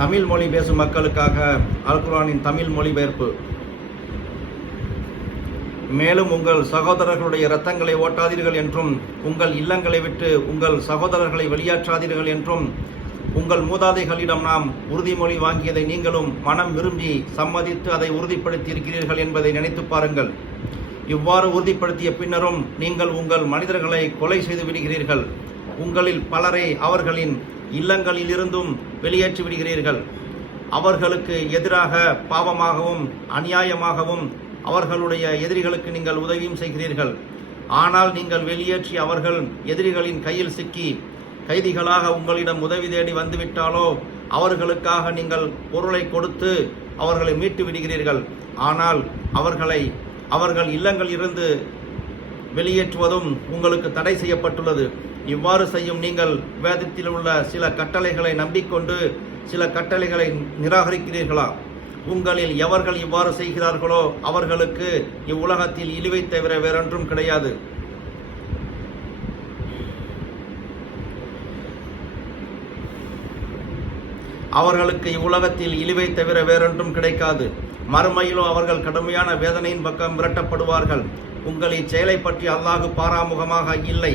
தமிழ் மொழி பேசும் மக்களுக்காக அல் குர்ஆனின் தமிழ் மொழிபெயர்ப்பு. மேலும் உங்கள் சகோதரர்களுடைய இரத்தங்களை ஓட்டாதீர்கள் என்றும், உங்கள் இல்லங்களை விட்டு உங்கள் சகோதரர்களை வெளியேற்றாதீர்கள் என்றும், உங்கள் மூதாதைகளிடம் நாம் உறுதிமொழி வாங்கியதை நீங்களும் மனம் விரும்பி சம்மதித்து அதை உறுதிப்படுத்தி இருக்கிறீர்கள் என்பதை நினைத்து பாருங்கள். இவ்வாறு உறுதிப்படுத்திய பின்னரும் நீங்கள் உங்கள் மனிதர்களை கொலை செய்து விடுகிறீர்கள். உங்களில் பலரை அவர்களின் இல்லங்களிலிருந்தும் வெளியேற்றி விடுகிறீர்கள். அவர்களுக்கு எதிராக பாவமாகவும் அநியாயமாகவும் அவர்களுடைய எதிரிகளுக்கு நீங்கள் உதவியும் செய்கிறீர்கள். ஆனால் நீங்கள் வெளியேற்றி அவர்கள் எதிரிகளின் கையில் சிக்கி கைதிகளாக உங்களிடம் உதவி தேடி வந்துவிட்டாலோ அவர்களுக்காக நீங்கள் பொருளை கொடுத்து அவர்களை மீட்டு விடுகிறீர்கள். ஆனால் அவர்கள் இல்லங்களிலிருந்து வெளியேற்றுவதும் உங்களுக்கு தடை செய்யப்பட்டுள்ளது. இவ்வாறு செய்யும் நீங்கள் வேதத்தில் உள்ள சில கட்டளைகளை நம்பிக்கொண்டு சில கட்டளைகளை நிராகரிக்கிறீர்களா? உங்களில் எவர்கள் இவ்வாறு செய்கிறார்களோ அவர்களுக்கு இவ்வுலகத்தில் இழிவை தவிர வேறொன்றும் கிடையாது. அவர்களுக்கு இவ்வுலகத்தில் இழிவை தவிர வேறொன்றும் கிடைக்காது. மறுமையிலும் அவர்கள் கடுமையான வேதனையின் பக்கம் விரட்டப்படுவார்கள். உங்கள் இச்செயலை பற்றி அல்லாஹ் பாராமுகமாக இல்லை.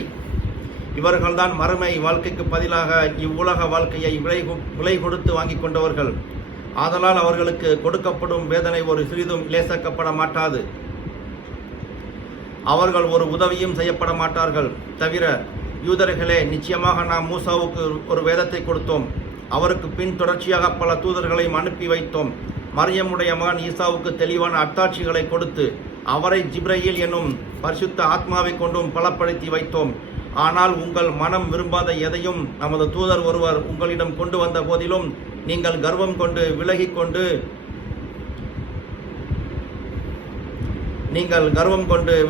இவர்கள்தான் மறுமை வாழ்க்கைக்கு பதிலாக இவ்வுலக வாழ்க்கையை விலை கொடுத்து வாங்கி கொண்டவர்கள். ஆதலால் அவர்களுக்கு கொடுக்கப்படும் வேதனை ஒரு சிறிதும் லேசாக்கப்பட மாட்டாது. அவர்கள் ஒரு உதவியும் செய்யப்பட மாட்டார்கள். தவிர, யூதர்களே, நிச்சயமாக நாம் மூசாவுக்கு ஒரு வேதத்தை கொடுத்தோம். அவருக்கு பின் தொடர்ச்சியாக பல தூதர்களையும் அனுப்பி வைத்தோம். மரியமுடைய மகன் ஈசாவுக்கு தெளிவான அத்தாட்சிகளை கொடுத்து அவரை ஜிப்ரயில் என்னும் பரிசுத்த ஆத்மாவை கொண்டும் பலப்படுத்தி வைத்தோம். ஆனால் உங்கள் மனம் விரும்பாத எதையும் நமது தூதர் ஒருவர் உங்களிடம் கொண்டு வந்த போதிலும் நீங்கள் கர்வம் கொண்டு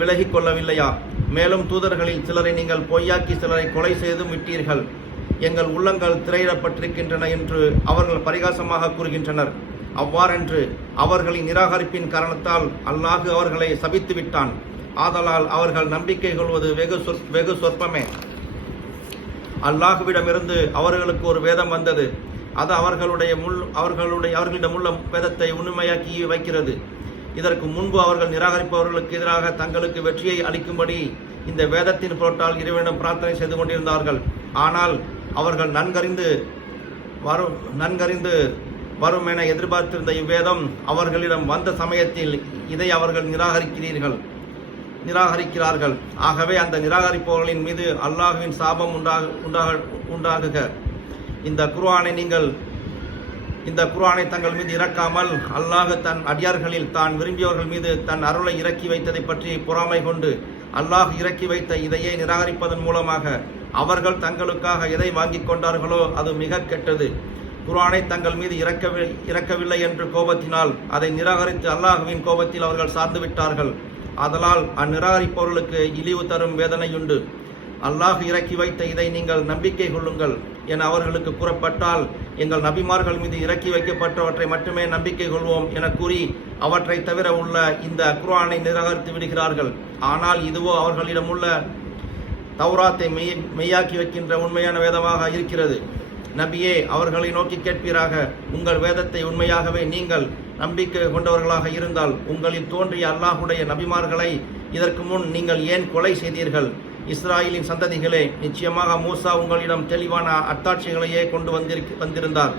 விலகிக் கொள்ளவில்லையா? மேலும் தூதர்களில் சிலரை நீங்கள் பொய்யாக்கி சிலரை கொலை செய்தும் விட்டீர்கள். எங்கள் உள்ளங்கள் திரையிடப்பட்டிருக்கின்றன என்று அவர்கள் பரிகாசமாக கூறுகின்றனர். அவ்வாறென்று அவர்களின் நிராகரிப்பின் காரணத்தால் அல்லாஹ் அவர்களை சபித்து விட்டான். ஆதலால் அவர்கள் நம்பிக்கை கொள்வது வெகு சொற்பமே. அல்லாஹுவிடமிருந்து அவர்களுக்கு ஒரு வேதம் வந்தது. அது அவர்களிடமுள்ள வேதத்தை உண்மையாக்கி வைக்கிறது. இதற்கு முன்பு அவர்கள் நிராகரிப்பவர்களுக்கு எதிராக தங்களுக்கு வெற்றியை அளிக்கும்படி இந்த வேதத்தின் பொருட்டால் இறைவனிடம் பிரார்த்தனை செய்து கொண்டிருந்தார்கள். ஆனால் அவர்கள் நன்கறிந்து வரும் என எதிர்பார்த்திருந்த இவ்வேதம் அவர்களிடம் வந்த சமயத்தில் இதை அவர்கள் நிராகரிக்கிறார்கள். ஆகவே அந்த நிராகரிப்பவர்களின் மீது அல்லாஹுவின் சாபம் உண்டாகுக. இந்த குர்ஆனை தங்கள் மீது இறக்காமல் அல்லாஹ் தன் அடியார்களில் தான் விரும்பியவர்கள் மீது தன் அருளை இறக்கி வைத்ததை பற்றி பொறாமை கொண்டு அல்லாஹ் இறக்கி வைத்த இதையே நிராகரிப்பதன் மூலமாக அவர்கள் தங்களுக்காக எதை வாங்கிக் கொண்டார்களோ அது மிக கெட்டது. குர்ஆனை தங்கள் மீது இறக்கவில்லை என்று கோபத்தினால் அதை நிராகரித்து அல்லாஹுவின் கோபத்தில் அவர்கள் சார்ந்து விட்டார்கள். ஆதலால் அந்நிராகரிப்பவர்களுக்கு இழிவு தரும் வேதனையுண்டு. அல்லாஹ் இறக்கி வைத்த இதை நீங்கள் நம்பிக்கை கொள்ளுங்கள் என அவர்களுக்கு கூறப்பட்டால், எங்கள் நபிமார்கள் மீது இறக்கி வைக்கப்பட்டவற்றை மட்டுமே நம்பிக்கை கொள்வோம் என கூறி அவற்றை தவிர உள்ள இந்த குர்ஆனை நிராகரித்து விடுகிறார்கள். ஆனால் இதுவோ அவர்களிடமுள்ள தௌராத்தை மெய்யாக்கி வைக்கின்ற உண்மையான வேதமாக இருக்கிறது. நபியே, அவர்களை நோக்கி கேட்பீராக, உங்கள் வேதத்தை உண்மையாகவே நீங்கள் நம்பிக்கை கொண்டவர்களாக இருந்தால் உங்களில் தோன்றிய அல்லாஹுடைய நபிமார்களை இதற்கு முன் நீங்கள் ஏன் கொலை செய்தீர்கள்? இஸ்ராயலின் சந்ததிகளே, நிச்சயமாக மூசா உங்களிடம் தெளிவான அத்தாட்சிகளையே கொண்டு வந்திருந்தார்.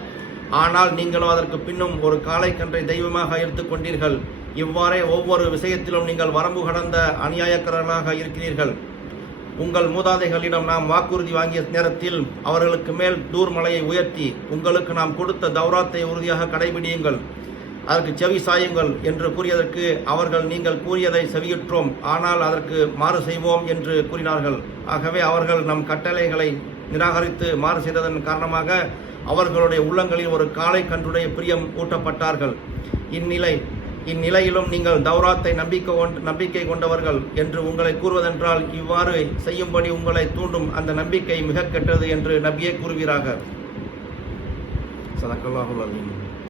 ஆனால் நீங்களோ அதற்கு பின்னும் ஒரு காளை கன்றை தெய்வமாக எடுத்துக்கொண்டீர்கள். இவ்வாறே ஒவ்வொரு விஷயத்திலும் நீங்கள் வரம்பு கடந்த அநியாயக்காரர்களாக இருக்கிறீர்கள். உங்கள் மூதாதைகளிடம் நாம் வாக்குறுதி வாங்கிய நேரத்தில் அவர்களுக்கு மேல் தூர் மலையை உயர்த்தி உங்களுக்கு நாம் கொடுத்த தௌராத்தை உறுதியாக கடைபிடியுங்கள், அதற்கு செவி சாயுங்கள் என்று கூறியதற்கு அவர்கள் நீங்கள் கூறியதை செவியுற்றோம், ஆனால் அதற்கு மாறு செய்வோம் என்று கூறினார்கள். ஆகவே அவர்கள் நம் கட்டளைகளை நிராகரித்து மாறு செய்ததன் காரணமாக அவர்களுடைய உள்ளங்களில் ஒரு காளை கன்றுடைய பிரியம் ஊட்டப்பட்டார்கள். இந்நிலையிலும் நீங்கள் தௌராத்தை நம்பிக்கை கொண்டவர்கள் என்று உங்களை கூறுவதென்றால் இவ்வாறு செய்யும்படி உங்களை தூண்டும் அந்த நம்பிக்கை மிக கெட்டது என்று நபியே கூறுவீராக. ஸதக்கல்லாஹுல் அலீம்.